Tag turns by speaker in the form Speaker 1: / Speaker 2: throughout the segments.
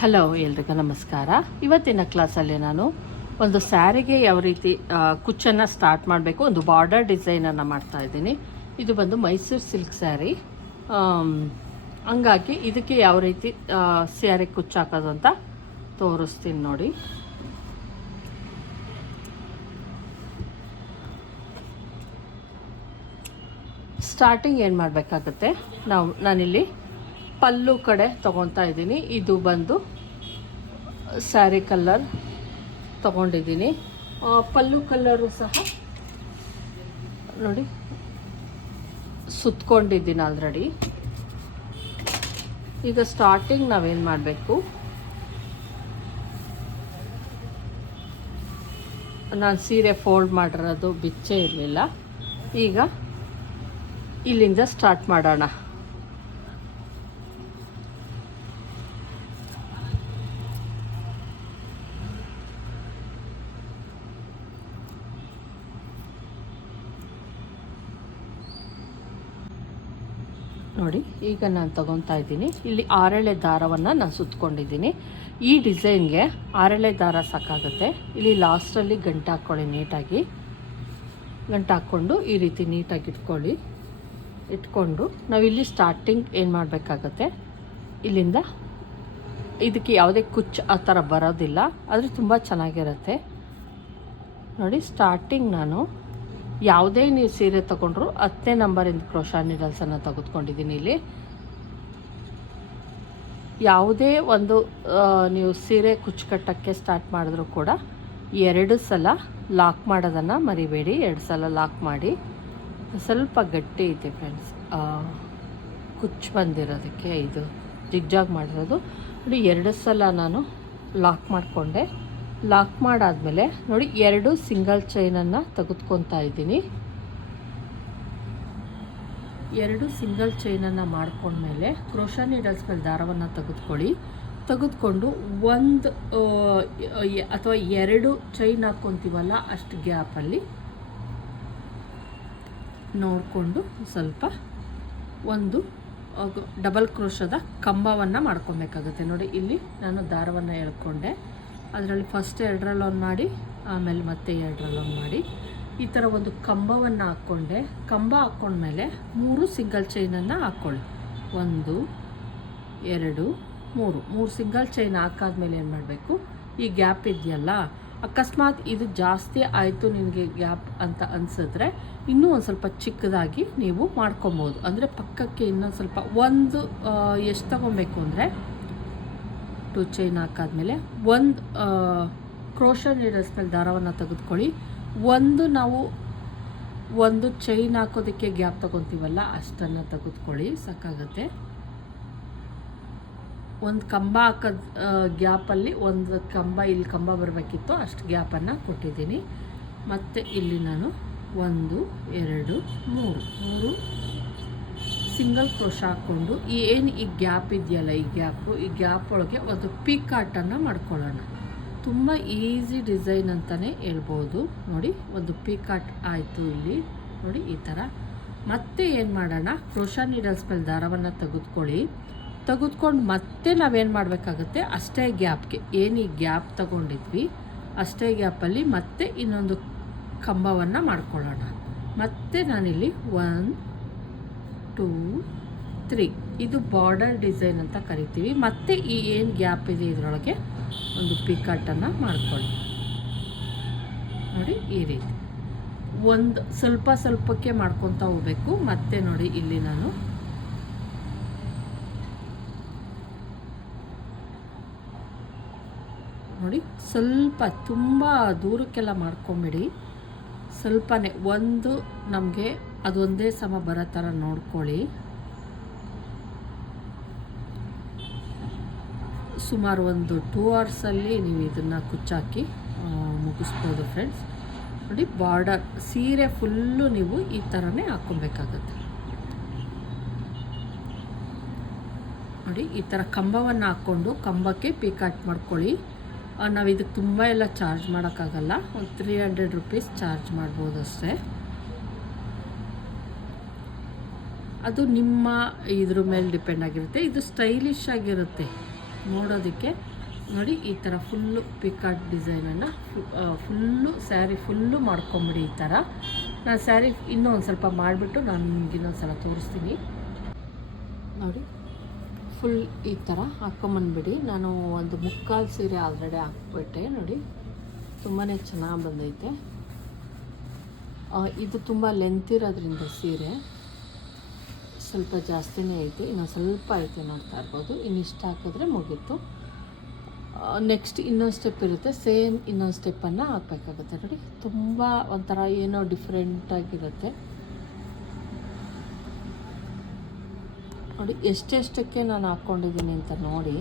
Speaker 1: Hello ಎಲ್ರಿಗೂ ನಮಸ್ಕಾರ. ಇವತ್ತಿನ ಕ್ಲಾಸಲ್ಲಿ ನಾನು ಒಂದು ಸ್ಯಾರಿಗೆ ಯಾವ ರೀತಿ ಕುಚ್ಚನ್ನು ಸ್ಟಾರ್ಟ್ ಮಾಡಬೇಕು, ಒಂದು ಬಾರ್ಡರ್ ಡಿಸೈನನ್ನು ಮಾಡ್ತಾ ಇದ್ದೀನಿ. ಇದು ಬಂದು ಮೈಸೂರು ಸಿಲ್ಕ್ ಸ್ಯಾರಿ ಹಂಗಾಗಿ ಇದಕ್ಕೆ ಯಾವ ರೀತಿ ಸ್ಯಾರಿ ಕುಚ್ಚು ಹಾಕೋದು ಅಂತ ತೋರಿಸ್ತೀನಿ ನೋಡಿ. ಸ್ಟಾರ್ಟಿಂಗ್ ಏನು ಮಾಡಬೇಕಾಗುತ್ತೆ? ನಾವು, ನಾನಿಲ್ಲಿ ಪಲ್ಲು ಕಡೆ ತೊಗೊತಾ ಇದ್ದೀನಿ. ಇದು ಬಂದು ಸ್ಯಾರಿ ಕಲ್ಲರ್ ತೊಗೊಂಡಿದ್ದೀನಿ. ಪಲ್ಲು ಕಲ್ಲರು ಸಹ ನೋಡಿ ಸುತ್ಕೊಂಡಿದ್ದೀನಿ ಆಲ್ರೆಡಿ. ಈಗ ಸ್ಟಾರ್ಟಿಂಗ್ ನಾವೇನು ಮಾಡಬೇಕು? ನಾನು ಸೀರೆ ಫೋಲ್ಡ್ ಮಾಡಿರೋದು ಬಿಚ್ಚೇ ಇರಲಿಲ್ಲ. ಈಗ ಇಲ್ಲಿಂದ ಸ್ಟಾರ್ಟ್ ಮಾಡೋಣ. ನೋಡಿ, ಈಗ ನಾನು ತಗೊತಾ ಇದ್ದೀನಿ. ಇಲ್ಲಿ ಆರೆಳೆ ದಾರವನ್ನು ನಾನು ಸುತ್ಕೊಂಡಿದ್ದೀನಿ. ಈ ಡಿಸೈನ್ಗೆ ಆರೆಳೆ ದಾರ ಸಾಕಾಗುತ್ತೆ. ಇಲ್ಲಿ ಲಾಸ್ಟಲ್ಲಿ ಗಂಟು ಹಾಕ್ಕೊಳ್ಳಿ ನೀಟಾಗಿ. ಗಂಟು ಹಾಕ್ಕೊಂಡು ಈ ರೀತಿ ನೀಟಾಗಿ ಇಟ್ಕೊಳ್ಳಿ. ಇಟ್ಕೊಂಡು ನಾವಿಲ್ಲಿ ಸ್ಟಾರ್ಟಿಂಗ್ ಏನು ಮಾಡಬೇಕಾಗತ್ತೆ? ಇಲ್ಲಿಂದ ಇದಕ್ಕೆ ಯಾವುದೇ ಕುಚ್ಚು ಆ ಥರ ಬರೋದಿಲ್ಲ. ಆದರೆ ತುಂಬ ಚೆನ್ನಾಗಿರುತ್ತೆ. ನೋಡಿ ಸ್ಟಾರ್ಟಿಂಗ್ ನಾನು ಯಾವುದೇ ನೀವು ಸೀರೆ ತಗೊಂಡ್ರು ಹತ್ತನೇ ನಂಬರಿಂದ ಕ್ರೋಶಾ ನೀಡಲ್ಸನ್ನು ತೆಗೆದುಕೊಂಡಿದ್ದೀನಿ ಇಲ್ಲಿ. ಯಾವುದೇ ಒಂದು ನೀವು ಸೀರೆ ಕುಚ್ಚು ಕಟ್ಟೋಕ್ಕೆ ಸ್ಟಾರ್ಟ್ ಮಾಡಿದ್ರು ಕೂಡ ಎರಡು ಸಲ ಲಾಕ್ ಮಾಡೋದನ್ನು ಮರಿಬೇಡಿ. ಎರಡು ಸಲ ಲಾಕ್ ಮಾಡಿ. ಸ್ವಲ್ಪ ಗಟ್ಟಿ ಐತೆ ಫ್ರೆಂಡ್ಸ್ ಕುಚ್ಚು ಬಂದಿರೋದಕ್ಕೆ ಇದು ಜಿಗ್ಜಾಗ್ ಮಾಡಿರೋದು. ಎರಡು ಸಲ ನಾನು ಲಾಕ್ ಮಾಡಿಕೊಂಡೆ. ಲಾಕ್ ಮಾಡಾದಮೇಲೆ ನೋಡಿ ಎರಡು ಸಿಂಗಲ್ ಚೈನನ್ನು ತೆಗೆದುಕೊತಾ ಇದ್ದೀನಿ. ಎರಡು ಸಿಂಗಲ್ ಚೈನನ್ನು ಮಾಡ್ಕೊಂಡ್ಮೇಲೆ ಕ್ರೋಶಾ ನೀಡಲ್ಸ್ ಮೇಲೆ ದಾರವನ್ನು ತೆಗೆದುಕೊಳ್ಳಿ. ತೆಗೆದುಕೊಂಡು ಒಂದು ಅಥವಾ ಎರಡು ಚೈನ್ ಹಾಕ್ಕೊತೀವಲ್ಲ ಅಷ್ಟು ಗ್ಯಾಪಲ್ಲಿ ನೋಡಿಕೊಂಡು ಸ್ವಲ್ಪ ಒಂದು ಡಬಲ್ ಕ್ರೋಶದ ಕಂಬವನ್ನು ಮಾಡ್ಕೊಬೇಕಾಗುತ್ತೆ. ನೋಡಿ, ಇಲ್ಲಿ ನಾನು ದಾರವನ್ನು ಎಳ್ಕೊಂಡೆ. ಅದರಲ್ಲಿ ಫಸ್ಟ್ ಎರಡರಲ್ಲಿ ಒಂದು ಮಾಡಿ, ಆಮೇಲೆ ಮತ್ತೆ ಎರಡರಲ್ಲಿ ಒಂದು ಮಾಡಿ. ಈ ಥರ ಒಂದು ಕಂಬವನ್ನು ಹಾಕ್ಕೊಂಡೆ. ಕಂಬ ಹಾಕ್ಕೊಂಡ್ಮೇಲೆ ಮೂರು ಸಿಂಗಲ್ ಚೈನನ್ನು ಹಾಕ್ಕೊಳ್ಳಿ. ಒಂದು, ಎರಡು, ಮೂರು. ಮೂರು ಸಿಂಗಲ್ ಚೈನ್ ಹಾಕಾದ್ಮೇಲೆ ಏನು ಮಾಡಬೇಕು? ಈ ಗ್ಯಾಪ್ ಇದೆಯಲ್ಲ, ಅಕಸ್ಮಾತ್ ಇದು ಜಾಸ್ತಿ ಆಯಿತು ನಿಮಗೆ ಗ್ಯಾಪ್ ಅಂತ ಅನಿಸಿದ್ರೆ ಇನ್ನೂ ಒಂದು ಸ್ವಲ್ಪ ಚಿಕ್ಕದಾಗಿ ನೀವು ಮಾಡ್ಕೊಬೋದು. ಅಂದರೆ ಪಕ್ಕಕ್ಕೆ ಇನ್ನೊಂದು ಸ್ವಲ್ಪ, ಒಂದು ಎಷ್ಟು ತಗೊಬೇಕು ಅಂದರೆ ಟು ಚೈನ್ ಹಾಕಾದ್ಮೇಲೆ ಒಂದು ಕ್ರೋಶ ನೀಡಲ್ಸ್ ಮೇಲೆ ದಾರವನ್ನು ತೆಗೆದುಕೊಳ್ಳಿ. ಒಂದು ನಾವು ಒಂದು ಚೈನ್ ಹಾಕೋದಕ್ಕೆ ಗ್ಯಾಪ್ ತಗೊತೀವಲ್ಲ, ಅಷ್ಟನ್ನು ತೆಗೆದುಕೊಳ್ಳಿ, ಸಾಕಾಗತ್ತೆ. ಒಂದು ಕಂಬ ಹಾಕೋದು ಗ್ಯಾಪಲ್ಲಿ ಒಂದು ಕಂಬ, ಇಲ್ಲಿ ಕಂಬ ಬರಬೇಕಿತ್ತು ಅಷ್ಟು ಗ್ಯಾಪನ್ನು ಕೊಟ್ಟಿದ್ದೀನಿ. ಮತ್ತು ಇಲ್ಲಿ ನಾನು ಒಂದು, ಎರಡು, ಮೂರು ಮೂರು ಸಿಂಗಲ್ ಕ್ರೋಶ ಹಾಕ್ಕೊಂಡು ಏನು ಈ ಗ್ಯಾಪ್ ಇದೆಯಲ್ಲ, ಈ ಗ್ಯಾಪು, ಈ ಗ್ಯಾಪ್ ಒಳಗೆ ಒಂದು ಪೀಕಾಟನ್ನು ಮಾಡ್ಕೊಳ್ಳೋಣ. ತುಂಬ ಈಸಿ ಡಿಸೈನ್ ಅಂತಲೇ ಹೇಳ್ಬೋದು. ನೋಡಿ, ಒಂದು ಪೀಕಾಟ್ ಆಯಿತು ಇಲ್ಲಿ. ನೋಡಿ, ಈ ಥರ ಮತ್ತೆ ಏನು ಮಾಡೋಣ? ಕ್ರೋಶ ನೀಡಲ್ಸ್ ಮೇಲೆ ದಾರವನ್ನು ತೆಗೆದುಕೊಳ್ಳಿ. ತೆಗೆದುಕೊಂಡು ಮತ್ತೆ ನಾವೇನು ಮಾಡಬೇಕಾಗುತ್ತೆ? ಅಷ್ಟೇ ಗ್ಯಾಪ್ಗೆ. ಏನು ಈ ಗ್ಯಾಪ್ ತಗೊಂಡಿದ್ವಿ? ಅಷ್ಟೇ ಗ್ಯಾಪಲ್ಲಿ ಮತ್ತೆ ಇನ್ನೊಂದು ಕಂಬವನ್ನು ಮಾಡ್ಕೊಳ್ಳೋಣ. ಮತ್ತೆ ನಾನಿಲ್ಲಿ ಒನ್ ಟೂ ತ್ರೀ ಇದು ಬಾರ್ಡರ್ ಡಿಸೈನ್ ಅಂತ ಕರಿತೀವಿ. ಮತ್ತು ಈ ಏನು ಗ್ಯಾಪ್ ಇದೆ ಇದರೊಳಗೆ ಒಂದು ಪಿಕಟನ್ನು ಮಾಡಿಕೊಳ್ಳಿ. ನೋಡಿ ಈ ರೀತಿ. ಒಂದು ಸ್ವಲ್ಪ ಸ್ವಲ್ಪಕ್ಕೆ ಮಾಡ್ಕೊತಾ ಹೋಗ್ಬೇಕು. ಮತ್ತೆ ನೋಡಿ ಇಲ್ಲಿ ನಾನು ನೋಡಿ ಸ್ವಲ್ಪ ತುಂಬ ದೂರಕ್ಕೆಲ್ಲ ಮಾಡ್ಕೊಂಬಿಡಿ. ಸ್ವಲ್ಪನೇ ಒಂದು ನಮಗೆ ಅದೊಂದೇ ಸಮ ಬರೋ ಥರ ನೋಡ್ಕೊಳ್ಳಿ. ಸುಮಾರು ಒಂದು ಟೂ ಅವರ್ಸಲ್ಲಿ ನೀವು ಇದನ್ನು ಕುಚ್ಚಾಕಿ ಮುಗಿಸ್ಬೋದು ಫ್ರೆಂಡ್ಸ್ ನೋಡಿ ಬಾರ್ಡರ್ ಸೀರೆ ಫುಲ್ಲು ನೀವು ಈ ಥರನೇ ಹಾಕ್ಕೊಬೇಕಾಗತ್ತೆ. ನೋಡಿ, ಈ ಥರ ಕಂಬವನ್ನು ಹಾಕ್ಕೊಂಡು ಕಂಬಕ್ಕೆ ಪಿಕಾಟ್ ಮಾಡ್ಕೊಳ್ಳಿ. ನಾವು ಇದಕ್ಕೆ ತುಂಬ ಎಲ್ಲ ಚಾರ್ಜ್ ಮಾಡೋಕ್ಕಾಗಲ್ಲ. ಒಂದು ತ್ರೀ ಹಂಡ್ರೆಡ್ ರುಪೀಸ್ ಚಾರ್ಜ್ ಮಾಡ್ಬೋದು ಅಷ್ಟೇ. ಅದು ನಿಮ್ಮ ಇದ್ರ ಮೇಲೆ ಡಿಪೆಂಡ್ ಆಗಿರುತ್ತೆ. ಇದು ಸ್ಟೈಲಿಶ್ ಆಗಿರುತ್ತೆ. ನೋಡೋದಕ್ಕೆ ನೋಡಿ, ಈ ಥರ ಫುಲ್ಲು ಪಿಕಾಟ್ ಡಿಸೈನನ್ನು ಫುಲ್ಲು ಸ್ಯಾರಿ ಫುಲ್ಲು ಮಾಡ್ಕೊಂಬಿಡಿ ಈ ಥರ ನಾನು ಸ್ಯಾರಿ ಇನ್ನೂ ಒಂದು ಸ್ವಲ್ಪ ಮಾಡಿಬಿಟ್ಟು ನಾನು ನಿಮ್ಗೆ ಇನ್ನೊಂದು ಸಲ ತೋರಿಸ್ತೀನಿ. ನೋಡಿ ಫುಲ್ ಈ ಥರ ಹಾಕ್ಕೊಂಬಂದ್ಬಿಡಿ ನಾನು ಒಂದು ಮುಕ್ಕಾಲು ಸೀರೆ ಆಲ್ರೆಡಿ ಹಾಕ್ಬಿಟ್ಟೆ. ನೋಡಿ ತುಂಬಾ ಚೆನ್ನಾಗಿ ಬಂದೈತೆ. ಇದು ತುಂಬ ಲೆಂತ್ ಇರೋದ್ರಿಂದ ಸೀರೆ. ಸ್ವಲ್ಪ ಜಾಸ್ತಿನೇ ಐತೆ, ಇನ್ನೊಂದು ಸ್ವಲ್ಪ ಐತೆ ನೋಡ್ತಾ ಇರ್ಬೋದು. ಇಷ್ಟ ಹಾಕಿದ್ರೆ ಮುಗೀತು. ನೆಕ್ಸ್ಟ್ ಇನ್ನೊಂದು ಸ್ಟೆಪ್ ಇರುತ್ತೆ. ಸೇಮ್ ಇನ್ನೊಂದು ಸ್ಟೆಪ್ಪನ್ನು ಹಾಕಬೇಕಾಗುತ್ತೆ ನೋಡಿ. ತುಂಬ ಒಂಥರ ಏನೋ ಡಿಫ್ರೆಂಟಾಗಿರುತ್ತೆ ನೋಡಿ, ಎಷ್ಟೆಷ್ಟಕ್ಕೆ ನಾನು ಹಾಕ್ಕೊಂಡಿದ್ದೀನಿ ಅಂತ ನೋಡಿ.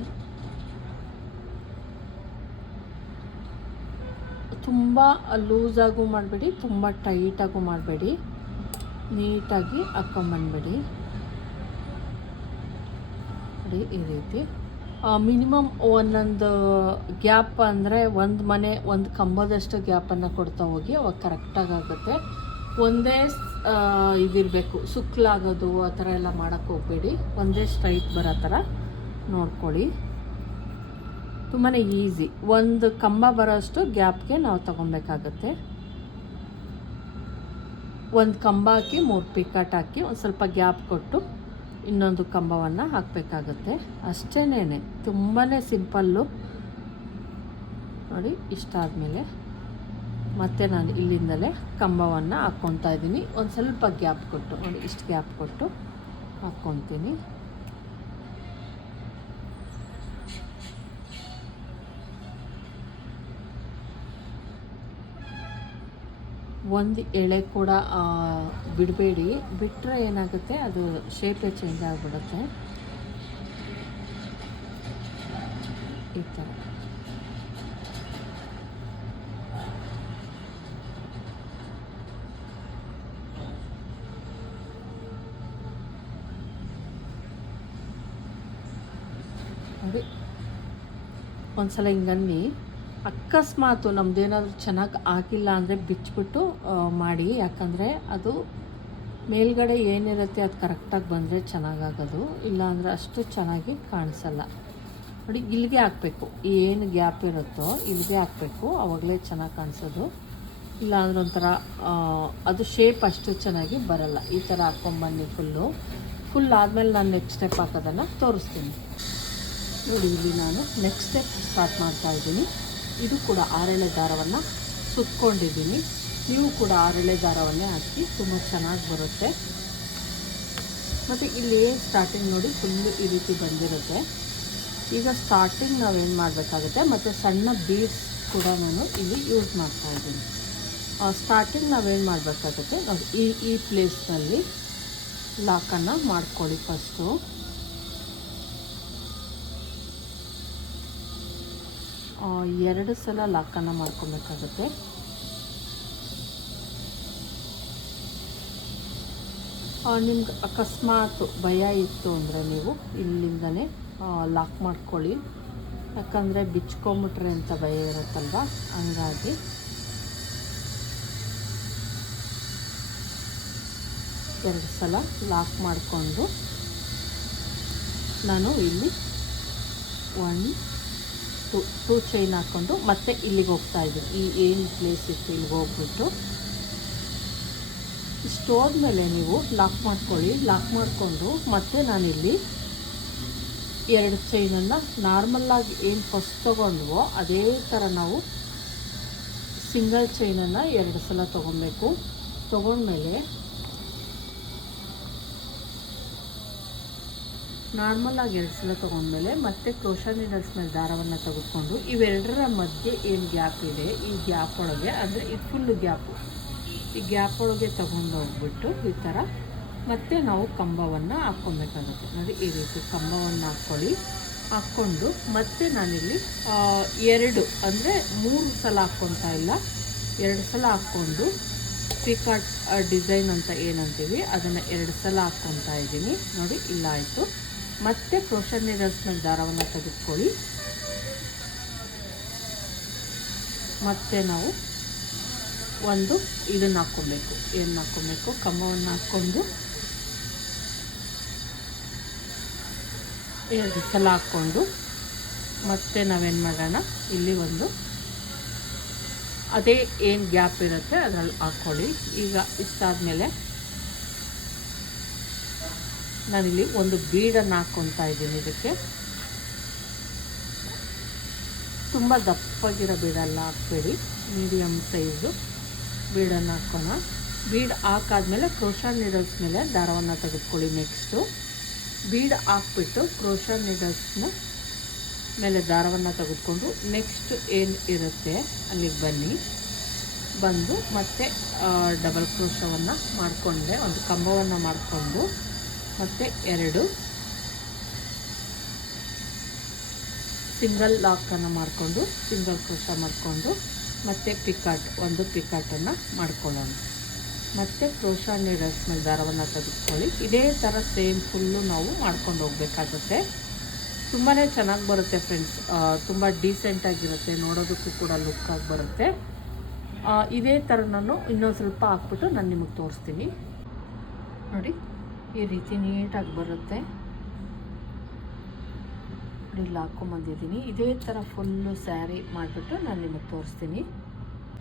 Speaker 1: ತುಂಬ ಲೂಸಾಗೂ ಮಾಡಬೇಡಿ, ತುಂಬ ಟೈಟಾಗೂ ಮಾಡಬೇಡಿ. ನೀಟಾಗಿ ಹಾಕ್ಕೊಂಬಂದ್ಬಿಡಿ ನೋಡಿ ಈ ರೀತಿ. ಮಿನಿಮಮ್ ಒಂದೊಂದು ಗ್ಯಾಪ್ ಅಂದರೆ ಒಂದು ಮನೆ, ಒಂದು ಕಂಬದಷ್ಟು ಗ್ಯಾಪನ್ನು ಕೊಡ್ತಾ ಹೋಗಿ ಅವಾಗ ಕರೆಕ್ಟಾಗಿ ಆಗುತ್ತೆ. ಒಂದೇ ಇದಿರಬೇಕು, ಸುಕ್ಲಾಗೋದು ಆ ಥರ ಎಲ್ಲ ಮಾಡೋಕ್ಕೆ ಹೋಗಬೇಡಿ. ಒಂದೇ ಸ್ಟ್ರೈಟ್ ಬರೋ ಥರ ನೋಡ್ಕೊಳ್ಳಿ. ತುಂಬಾ ಈಸಿ ಒಂದು ಕಂಬ ಬರೋಷ್ಟು ಗ್ಯಾಪ್ಗೆ ನಾವು ತಗೊಬೇಕಾಗತ್ತೆ. ಒಂದು ಕಂಬ ಹಾಕಿ, ಮೂರು ಪಿಕಾಟ್ ಹಾಕಿ, ಒಂದು ಸ್ವಲ್ಪ ಗ್ಯಾಪ್ ಕೊಟ್ಟು ಇನ್ನೊಂದು ಕಂಬವನ್ನು ಹಾಕಬೇಕಾಗತ್ತೆ. ಅಷ್ಟೇನೇ ತುಂಬಾ ಸಿಂಪಲ್ಲು. ನೋಡಿ, ಇಷ್ಟ ಆದಮೇಲೆ ಮತ್ತೆ ನಾನು ಇಲ್ಲಿಂದಲೇ ಕಂಬವನ್ನು ಹಾಕ್ಕೊತಾ ಇದ್ದೀನಿ. ಒಂದು ಸ್ವಲ್ಪ ಗ್ಯಾಪ್ ಕೊಟ್ಟು, ನೋಡಿ, ಇಷ್ಟು ಗ್ಯಾಪ್ ಕೊಟ್ಟು ಹಾಕ್ಕೊತೀನಿ ಒಂದು ಎಳೆ ಕೂಡ ಬಿಡಬೇಡಿ. ಬಿಟ್ಟರೆ ಏನಾಗುತ್ತೆ, ಅದು ಶೇಪೇ ಚೇಂಜ್ ಆಗಿಬಿಡುತ್ತೆ. ಈ ಥರ ನೋಡಿ ಒಂದ್ಸಲ ಹಿಂಗನ್ನಿ. ಅಕಸ್ಮಾತು ನಮ್ದೇನಾದರೂ ಚೆನ್ನಾಗಿ ಆಗಿಲ್ಲ ಅಂದರೆ ಬಿಚ್ಚಿಬಿಟ್ಟು ಮಾಡಿ. ಯಾಕಂದರೆ ಅದು ಮೇಲ್ಗಡೆ ಏನಿರುತ್ತೆ ಅದು ಕರೆಕ್ಟಾಗಿ ಬಂದರೆ ಚೆನ್ನಾಗಾಗೋದು. ಇಲ್ಲ ಅಂದರೆ ಅಷ್ಟು ಚೆನ್ನಾಗಿ ಕಾಣಿಸಲ್ಲ. ನೋಡಿ ಇಲ್ಲಿಗೆ ಹಾಕಬೇಕು. ಏನು ಗ್ಯಾಪ್ ಇರುತ್ತೋ ಇಲ್ಲಿಗೆ ಹಾಕಬೇಕು. ಆವಾಗಲೇ ಚೆನ್ನಾಗಿ ಕಾಣಿಸೋದು. ಇಲ್ಲ ಅಂದ್ರೆ ಒಂಥರ ಅದು ಶೇಪ್ ಅಷ್ಟು ಚೆನ್ನಾಗಿ ಬರಲ್ಲ. ಈ ಥರ ಹಾಕ್ಕೊಂಬನ್ನಿ ಫುಲ್ಲು ಫುಲ್ ಆದಮೇಲೆ ನಾನು ನೆಕ್ಸ್ಟ್ ಸ್ಟೆಪ್ ಹಾಕೋದನ್ನು ತೋರಿಸ್ತೀನಿ. ನೋಡಿ, ಇಲ್ಲಿ ನಾನು ನೆಕ್ಸ್ಟ್ ಸ್ಟೆಪ್ ಸ್ಟಾರ್ಟ್ ಮಾಡ್ತಾ ಇದ್ದೀನಿ. ಇದು ಕೂಡ ಆರೆಳೆ ದಾರವನ್ನು ಸುತ್ಕೊಂಡಿದ್ದೀನಿ. ನೀವು ಕೂಡ ಆರೆಳೆ ದಾರವನ್ನೇ ಹಾಕಿ ತುಂಬ ಚೆನ್ನಾಗಿ ಬರುತ್ತೆ. ಮತ್ತು ಇಲ್ಲಿ ಸ್ಟಾರ್ಟಿಂಗ್ ನೋಡಿ ಫುಲ್ಲು ಈ ರೀತಿ ಬಂದಿರುತ್ತೆ. ಈಗ ಸ್ಟಾರ್ಟಿಂಗ್ ನಾವೇನು ಮಾಡಬೇಕಾಗುತ್ತೆ, ಮತ್ತು ಸಣ್ಣ ಬೀಡ್ಸ್ ಕೂಡ ನಾನು ಇಲ್ಲಿ ಯೂಸ್ ಮಾಡ್ತಾ ಇದ್ದೀನಿ. ಸ್ಟಾರ್ಟಿಂಗ್ ನಾವೇನು ಮಾಡಬೇಕಾಗುತ್ತೆ ಈ ಈ ಪ್ಲೇಸ್ನಲ್ಲಿ ಲಾಕನ್ನು ಮಾಡ್ಕೊಳ್ಳಿ ಫಸ್ಟು ಆ, ಎರಡು ಸಲ ಲಾಕನ್ನು ಮಾಡ್ಕೊಬೇಕಾಗುತ್ತೆ. ನಿಮ್ಗೆ ಅಕಸ್ಮಾತ್ ಭಯ ಇತ್ತು ಅಂದರೆ ನೀವು ಇಲ್ಲಿಂದನೇ ಲಾಕ್ ಮಾಡ್ಕೊಳ್ಳಿ. ಯಾಕಂದರೆ ಬಿಚ್ಕೊಂಬಿಟ್ರೆ ಅಂತ ಭಯ ಇರುತ್ತಲ್ವ? ಹಂಗಾಗಿ. ಎರಡು ಸಲ ಲಾಕ್ ಮಾಡಿಕೊಂಡು, ನಾನು ಇಲ್ಲಿ ಒನ್ ಟು ಟೂ ಚೈನ್ ಹಾಕ್ಕೊಂಡು ಮತ್ತೆ ಇಲ್ಲಿಗೆ ಹೋಗ್ತಾ ಇದ್ದೀನಿ. ಈ ಏನು ಪ್ಲೇಸ್ ಇತ್ತು ಇಲ್ಲಿಗೆ ಹೋಗ್ಬಿಟ್ಟು? ಇಷ್ಟು ಹೋದ್ಮೇಲೆ ನೀವು ಲಾಕ್ ಮಾಡ್ಕೊಳ್ಳಿ. ಲಾಕ್ ಮಾಡಿಕೊಂಡು ಮತ್ತೆ ನಾನಿಲ್ಲಿ ಎರಡು ಚೈನನ್ನು ನಾರ್ಮಲ್ಲಾಗಿ ಏನು ಫಸ್ಟ್ ತೊಗೊಂಡ್ವೋ ಅದೇ ಥರ ನಾವು ಸಿಂಗಲ್ ಚೈನನ್ನು ಎರಡು ಸಲ ತೊಗೊಬೇಕು. ತೊಗೊಂಡ್ಮೇಲೆ ನಾರ್ಮಲಾಗಿ ಎರಡು ಸಲ ತೊಗೊಂಡ್ಮೇಲೆ ಮತ್ತೆ ಕ್ರೋಶಾ ನೀಡಲ್ಸ್ ಮೇಲೆ ದಾರವನ್ನು ತೆಗೆದುಕೊಂಡು ಇವೆರಡರ ಮಧ್ಯೆ ಏನು ಗ್ಯಾಪ್ ಇದೆ? ಈ ಗ್ಯಾಪ್ ಒಳಗೆ ಅಂದರೆ ಈ ಫುಲ್ ಗ್ಯಾಪು. ಈ ಗ್ಯಾಪ್ ಒಳಗೆ ತಗೊಂಡು ಹೋಗ್ಬಿಟ್ಟು ಈ ಥರ ಮತ್ತೆ ನಾವು ಕಂಬವನ್ನು ಹಾಕ್ಕೊಬೇಕಾಗುತ್ತೆ. ನೋಡಿ, ಈ ರೀತಿ ಕಂಬವನ್ನು ಹಾಕ್ಕೊಳ್ಳಿ. ಹಾಕ್ಕೊಂಡು ಮತ್ತೆ ನಾನಿಲ್ಲಿ ಎರಡು ಅಂದರೆ ಮೂರು ಸಲ ಹಾಕ್ಕೊತಾ ಇಲ್ಲ. ಎರಡು ಸಲ ಹಾಕ್ಕೊಂಡು ಪಿಕಾಟ್ ಡಿಸೈನ್ ಅಂತ ಏನಂತೀವಿ, ಅದನ್ನು ಎರಡು ಸಲ ಹಾಕ್ಕೊತಾ ಇದ್ದೀನಿ. ನೋಡಿ, ಇಲ್ಲ ಆಯಿತು. ಮತ್ತೆ ಕ್ರೋಶನ್ ನೀಡಲ್ಸ್ ಮೇಲೆ ದಾರವನ್ನು ತೆಗೆದುಕೊಳ್ಳಿ. ಮತ್ತೆ ನಾವು ಒಂದು ಇದನ್ನು ಹಾಕ್ಕೊಬೇಕು. ಏನು ಹಾಕ್ಕೊಬೇಕು? ಕಂಬವನ್ನು ಹಾಕ್ಕೊಂಡು ಎರಡು ಸಲ ಹಾಕ್ಕೊಂಡು ಮತ್ತೆ ನಾವೇನು ಮಾಡೋಣ? ಇಲ್ಲಿ ಒಂದು ಅದೇ ಏನು ಗ್ಯಾಪ್ ಇರುತ್ತೆ ಅದರಲ್ಲಿ ಹಾಕ್ಕೊಳ್ಳಿ. ಈಗ ಇಷ್ಟಾದಮೇಲೆ ನಾನಿಲ್ಲಿ ಒಂದು ಬೀಡನ್ನು ಹಾಕ್ಕೊತಾ ಇದ್ದೀನಿ ಇದಕ್ಕೆ. ತುಂಬ ದಪ್ಪಗಿರೋ ಬೀಡಲ್ಲ ಹಾಕ್ಬೇಡಿ ಮೀಡಿಯಮ್ ಸೈಜು ಬೀಡನ್ನು ಹಾಕೋಣ ಬೀಡ್ ಹಾಕಾದ್ಮೇಲೆ ಕ್ರೋಶಾ ನೀಡಲ್ಸ್ ಮೇಲೆ ದಾರವನ್ನು ತೆಗೆದುಕೊಳ್ಳಿ ನೆಕ್ಸ್ಟು ಬೀಡ್ ಹಾಕ್ಬಿಟ್ಟು ಕ್ರೋಶಾ ನೀಡಲ್ಸ್ನ ಮೇಲೆ ದಾರವನ್ನು ತೆಗೆದುಕೊಂಡು ನೆಕ್ಸ್ಟ್ ಏನು ಇರುತ್ತೆ ಅಲ್ಲಿಗೆ ಬನ್ನಿ. ಬಂದು ಮತ್ತೆ ಡಬಲ್ ಕ್ರೋಶವನ್ನು ಮಾಡಿಕೊಂಡೆ, ಒಂದು ಕಂಬವನ್ನು ಮಾಡಿಕೊಂಡು. ಮತ್ತು ಎರಡು. ಸಿಂಗಲ್ ಲಾಕನ್ನು ಮಾಡಿಕೊಂಡು, ಸಿಂಗಲ್ ಕ್ರೋಶ ಮಾಡಿಕೊಂಡು, ಮತ್ತು ಪಿಕಾಟ್, ಒಂದು ಪಿಕಾಟನ್ನು ಮಾಡ್ಕೊಳ್ಳೋಣ. ಮತ್ತು ಕ್ರೋಶ ನೀಡಲ್ಸ್ ಮೇಲೆ ದಾರವನ್ನು ತೆಗೆದುಕೊಳ್ಳಿ. ಇದೇ ಥರ ಸೇಮ್ ಫುಲ್ಲು ನಾವು ಮಾಡ್ಕೊಂಡು ಹೋಗಬೇಕಾಗುತ್ತೆ. ತುಂಬಾ ಚೆನ್ನಾಗಿ ಬರುತ್ತೆ ಫ್ರೆಂಡ್ಸ್. ತುಂಬ ಡೀಸೆಂಟಾಗಿರುತ್ತೆ ನೋಡೋದಕ್ಕೂ ಕೂಡ ಲುಕ್ಕಾಗಿ ಬರುತ್ತೆ. ಇದೇ ಥರ ನಾನು ಇನ್ನೊಂದು ಸ್ವಲ್ಪ ಹಾಕ್ಬಿಟ್ಟು ನಾನು ನಿಮಗೆ ತೋರಿಸ್ತೀನಿ. ನೋಡಿ. ಈ ರೀತಿ ನೀಟಾಗಿ ಬರುತ್ತೆ. ಇಲ್ಲಿ ಹಾಕ್ಕೊಂಬಂದಿದ್ದೀನಿ ಇದೇ ಥರ ಫುಲ್ಲು ಸ್ಯಾರಿ ಮಾಡಿಬಿಟ್ಟು ನಾನು ನಿಮಗೆ ತೋರಿಸ್ತೀನಿ.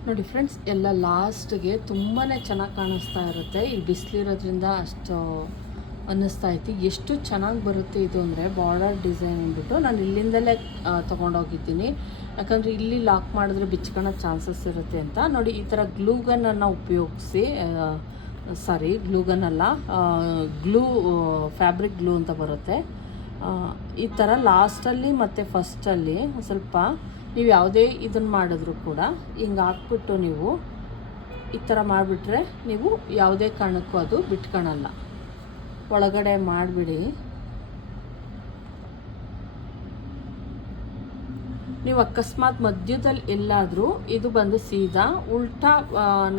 Speaker 1: ನೋಡಿ ಫ್ರೆಂಡ್ಸ್ ಎಲ್ಲ ಲಾಸ್ಟ್ಗೆ ತುಂಬಾ ಚೆನ್ನಾಗಿ ಕಾಣಿಸ್ತಾ ಇರುತ್ತೆ. ಈ ಬಿಸಿಲಿರೋದ್ರಿಂದ ಅಷ್ಟು ಅನ್ನಿಸ್ತಾ ಐತಿ ಎಷ್ಟು ಚೆನ್ನಾಗಿ ಬರುತ್ತೆ ಇದು ಅಂದರೆ ಬಾರ್ಡರ್ ಡಿಸೈನ್ ಅಂದ್ಬಿಟ್ಟು ನಾನು ಇಲ್ಲಿಂದಲೇ ತೊಗೊಂಡೋಗಿದ್ದೀನಿ ಯಾಕಂದರೆ ಇಲ್ಲಿ ಲಾಕ್ ಮಾಡಿದ್ರೆ ಬಿಚ್ಕೊಳ್ಳೋ ಚಾನ್ಸಸ್ ಇರುತ್ತೆ ಅಂತ. ನೋಡಿ, ಈ ಥರ ಗ್ಲೂಗನನ್ನು ಉಪಯೋಗಿಸಿ ಸಾರಿ ಗ್ಲೂಗನ್ ಅಲ್ಲ. ಗ್ಲೂ ಫ್ಯಾಬ್ರಿಕ್ ಗ್ಲೂ ಅಂತ ಬರುತ್ತೆ. ಈ ಥರ ಲಾಸ್ಟಲ್ಲಿ ಮತ್ತು ಫಸ್ಟಲ್ಲಿ ಸ್ವಲ್ಪ ನೀವು ಯಾವುದೇ ಇದನ್ನು ಮಾಡಿದ್ರು ಕೂಡ ಹಿಂಗೆ ಹಾಕ್ಬಿಟ್ಟು ನೀವು ಈ ಥರ ಮಾಡಿಬಿಟ್ರೆ ನೀವು ಯಾವುದೇ ಕಾರಣಕ್ಕೂ ಅದು ಬಿಟ್ಕೊಳಲ್ಲ. ಒಳಗಡೆ ಮಾಡಿಬಿಡಿ. ನೀವು ಅಕಸ್ಮಾತ್ ಮಧ್ಯದಲ್ಲಿ ಎಲ್ಲಾದರೂ ಇದು ಬಂದು ಸೀದಾ ಉಲ್ಟಾ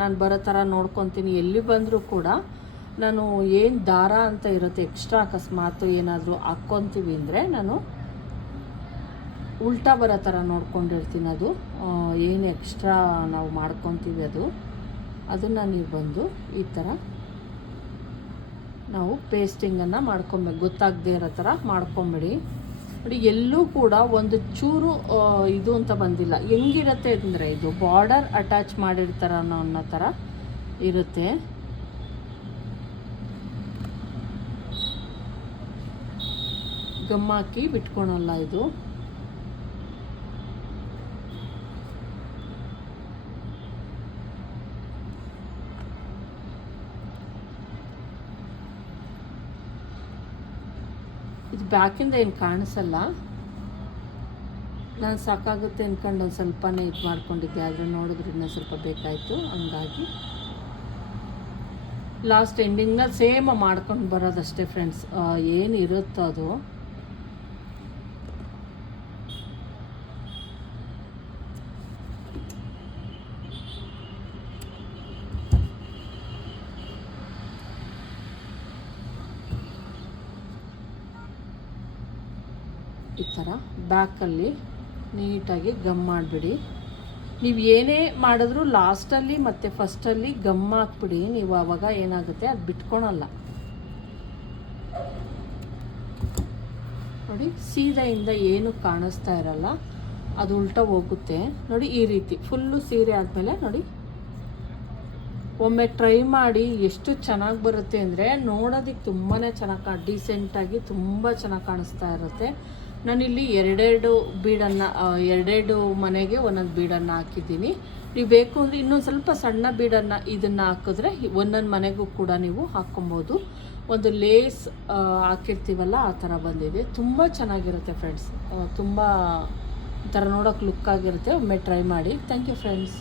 Speaker 1: ನಾನು ಬರೋ ಥರ ನೋಡ್ಕೊತೀನಿ, ಎಲ್ಲಿ ಬಂದರೂ ಕೂಡ ನಾನು ಏನು ದಾರ ಅಂತ ಇರುತ್ತೆ ಎಕ್ಸ್ಟ್ರಾ ಅಕಸ್ಮಾತ್ ಏನಾದರೂ ಹಾಕ್ಕೊತೀವಿ ಅಂದರೆ ನಾನು ಉಲ್ಟಾ ಬರೋ ಥರ ನೋಡ್ಕೊಂಡಿರ್ತೀನಿ ಅದು. ಏನು ಎಕ್ಸ್ಟ್ರಾ ನಾವು ಮಾಡ್ಕೊತೀವಿ ಅದು. ಅದನ್ನು ನೀವು ಬಂದು ಈ ಥರ ನಾವು ಪೇಸ್ಟಿಂಗನ್ನು ಮಾಡ್ಕೊಬೇಕು ಗೊತ್ತಾಗದೇ ಇರೋ ಥರ ಮಾಡ್ಕೊಂಬಿಡಿ. ನೋಡಿ, ಎಲ್ಲೂ ಕೂಡ ಒಂದು ಚೂರು ಇದು ಅಂತ ಬಂದಿಲ್ಲ. ಹೆಂಗಿರುತ್ತೆ ಅಂದರೆ ಇದು ಬಾರ್ಡರ್ ಅಟ್ಯಾಚ್ ಮಾಡಿರ್ತಾರ ಅನ್ನೋ ಥರ ಇರುತ್ತೆ. ಗಮ್ಮಾಕಿ ಬಿಟ್ಕೊಳಲ್ಲ ಇದು. ಇದು ಬ್ಯಾಕಿಂದ ಏನು ಕಾಣಿಸಲ್ಲ. ನಾನು ಸಾಕಾಗುತ್ತೆ ಅಂದ್ಕೊಂಡು ಒಂದು ಸ್ವಲ್ಪನೇ ಇದು ಮಾಡ್ಕೊಂಡಿದ್ದೆ, ಆದರೆ ನೋಡಿದ್ರೆ ಇನ್ನೂ ಸ್ವಲ್ಪ ಬೇಕಾಯಿತು. ಹಂಗಾಗಿ ಲಾಸ್ಟ್ ಎಂಡಿಂಗ್ನ ಸೇಮ್ ಮಾಡ್ಕೊಂಡು ಬರೋದಷ್ಟೇ ಫ್ರೆಂಡ್ಸ್ ಏನು ಇರುತ್ತೋ ಅದು. ಈ ಥರ ಬ್ಯಾಕಲ್ಲಿ ನೀಟಾಗಿ ಗಮ್ ಮಾಡಿಬಿಡಿ. ನೀವು ಏನೇ ಮಾಡಿದ್ರೂ ಲಾಸ್ಟಲ್ಲಿ ಮತ್ತು ಫಸ್ಟಲ್ಲಿ ಗಮ್ ಹಾಕ್ಬಿಡಿ. ನೀವು ಆವಾಗ ಏನಾಗುತ್ತೆ ಅದು ಬಿಟ್ಕೊಳಲ್ಲ. ನೋಡಿ, ಸೀರೆಯಿಂದ ಏನು ಕಾಣಿಸ್ತಾ ಇರಲ್ಲ, ಅದು ಉಲ್ಟ ಹೋಗುತ್ತೆ. ನೋಡಿ, ಈ ರೀತಿ ಫುಲ್ಲು ಸೀರೆ ಆದಮೇಲೆ ನೋಡಿ. ಒಮ್ಮೆ ಟ್ರೈ ಮಾಡಿ ಎಷ್ಟು ಚೆನ್ನಾಗಿ ಬರುತ್ತೆ ಅಂದರೆ ನೋಡೋದಕ್ಕೆ ತುಂಬಾ ಚೆನ್ನಾಗಿ ಡೀಸೆಂಟಾಗಿ ತುಂಬ ಚೆನ್ನಾಗಿ ಕಾಣಿಸ್ತಾ ಇರುತ್ತೆ. ನಾನಿಲ್ಲಿ ಎರಡೆರಡು ಬೀಡನ್ನು ಎರಡೆರಡು ಮನೆಗೆ ಒಂದೊಂದು ಬೀಡನ್ನು ಹಾಕಿದ್ದೀನಿ. ನೀವು ಬೇಕು ಅಂದರೆ ಇನ್ನೊಂದು ಸ್ವಲ್ಪ ಸಣ್ಣ ಬೀಡನ್ನು ಇದನ್ನು ಹಾಕಿದ್ರೆ ಒಂದೊಂದು ಮನೆಗೂ ಕೂಡ ನೀವು ಹಾಕ್ಕೊಬೋದು. ಒಂದು ಲೇಸ್ ಹಾಕಿರ್ತೀವಲ್ಲ, ಆ ಥರ ಬಂದಿದೆ. ತುಂಬ ಚೆನ್ನಾಗಿರುತ್ತೆ ಫ್ರೆಂಡ್ಸ್. ತುಂಬ ಒಂಥರ ಥರ ನೋಡೋಕೆ ಲುಕ್ ಆಗಿರುತ್ತೆ. ಒಮ್ಮೆ ಟ್ರೈ ಮಾಡಿ. Thank you friends.